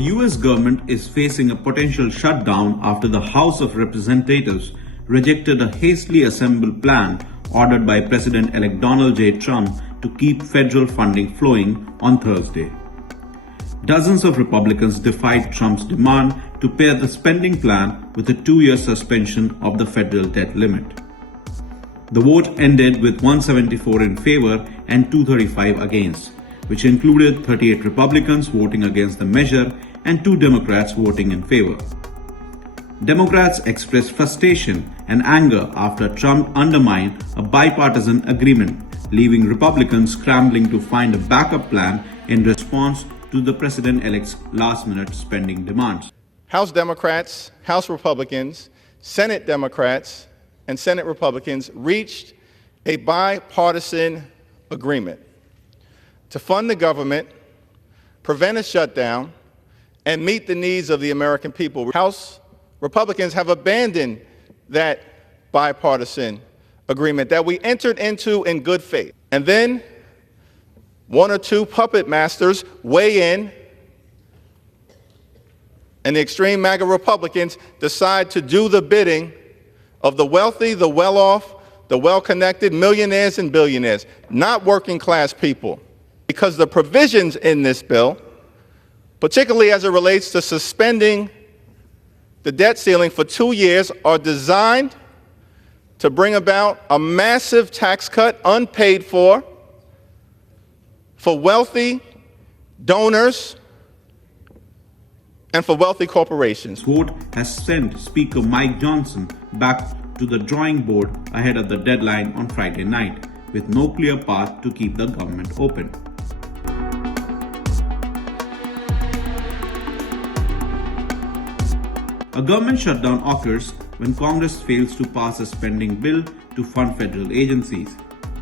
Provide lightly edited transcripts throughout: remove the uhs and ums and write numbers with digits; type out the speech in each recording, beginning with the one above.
The US government is facing a potential shutdown after the House of Representatives rejected a hastily assembled plan ordered by President-elect Donald J. Trump to keep federal funding flowing on Thursday. Dozens of Republicans defied Trump's demand to pair the spending plan with a 2-year suspension of the federal debt limit. The vote ended with 174 in favor and 235 against, which included 38 Republicans voting against the measure and 2 Democrats voting in favor. Democrats expressed frustration and anger after Trump undermined a bipartisan agreement, leaving Republicans scrambling to find a backup plan in response to the president-elect's last-minute spending demands. House Democrats, House Republicans, Senate Democrats, and Senate Republicans reached a bipartisan agreement to fund the government, prevent a shutdown, and meet the needs of the American people. House Republicans have abandoned that bipartisan agreement that we entered into in good faith. And then 1 or 2 puppet masters weigh in, and the extreme MAGA Republicans decide to do the bidding of the wealthy, the well-off, the well-connected, millionaires and billionaires, not working-class people. Because the provisions in this bill, particularly as it relates to suspending the debt ceiling for 2 years, are designed to bring about a massive tax cut, unpaid for wealthy donors and for wealthy corporations. This vote has sent Speaker Mike Johnson back to the drawing board ahead of the deadline on Friday night, with no clear path to keep the government open. A government shutdown occurs when Congress fails to pass a spending bill to fund federal agencies.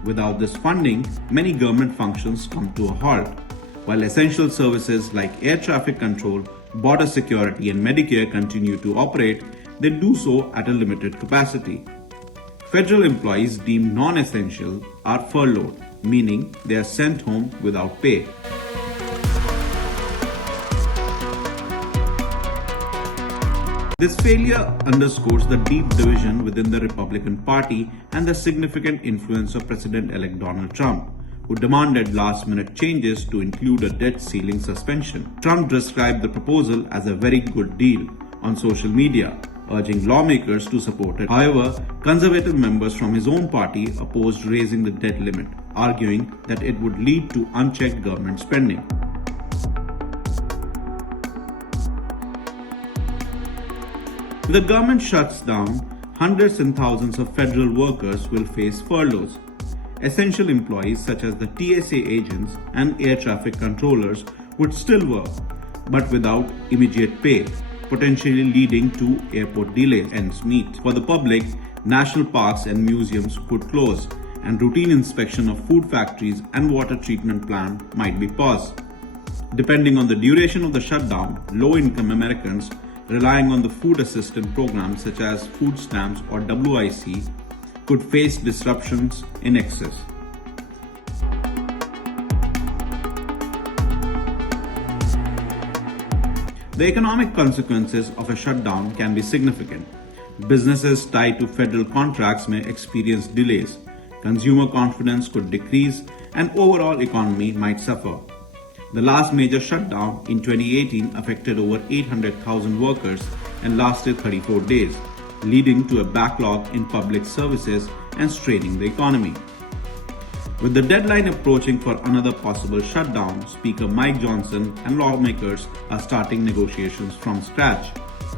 Without this funding, many government functions come to a halt. While essential services like air traffic control, border security, and Medicare continue to operate, they do so at a limited capacity. Federal employees deemed non-essential are furloughed, meaning they are sent home without pay. This failure underscores the deep division within the Republican Party and the significant influence of President-elect Donald Trump, who demanded last-minute changes to include a debt ceiling suspension. Trump described the proposal as a very good deal on social media, urging lawmakers to support it. However, conservative members from his own party opposed raising the debt limit, arguing that it would lead to unchecked government spending. If the government shuts down, hundreds and thousands of federal workers will face furloughs. Essential employees such as the TSA agents and air traffic controllers would still work, but without immediate pay, potentially leading to airport delays. Ends meet. For the public, national parks and museums could close, and routine inspection of food factories and water treatment plants might be paused. Depending on the duration of the shutdown, low-income Americans relying on the food assistance programs such as food stamps or WIC could face disruptions in excess. The economic consequences of a shutdown can be significant. Businesses tied to federal contracts may experience delays, consumer confidence could decrease, and overall economy might suffer. The last major shutdown in 2018 affected over 800,000 workers and lasted 34 days, leading to a backlog in public services and straining the economy. With the deadline approaching for another possible shutdown, Speaker Mike Johnson and lawmakers are starting negotiations from scratch.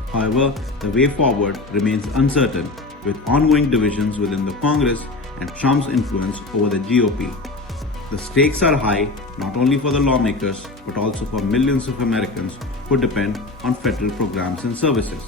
However, the way forward remains uncertain, with ongoing divisions within the Congress and Trump's influence over the GOP. The stakes are high, not only for the lawmakers, but also for millions of Americans who depend on federal programs and services.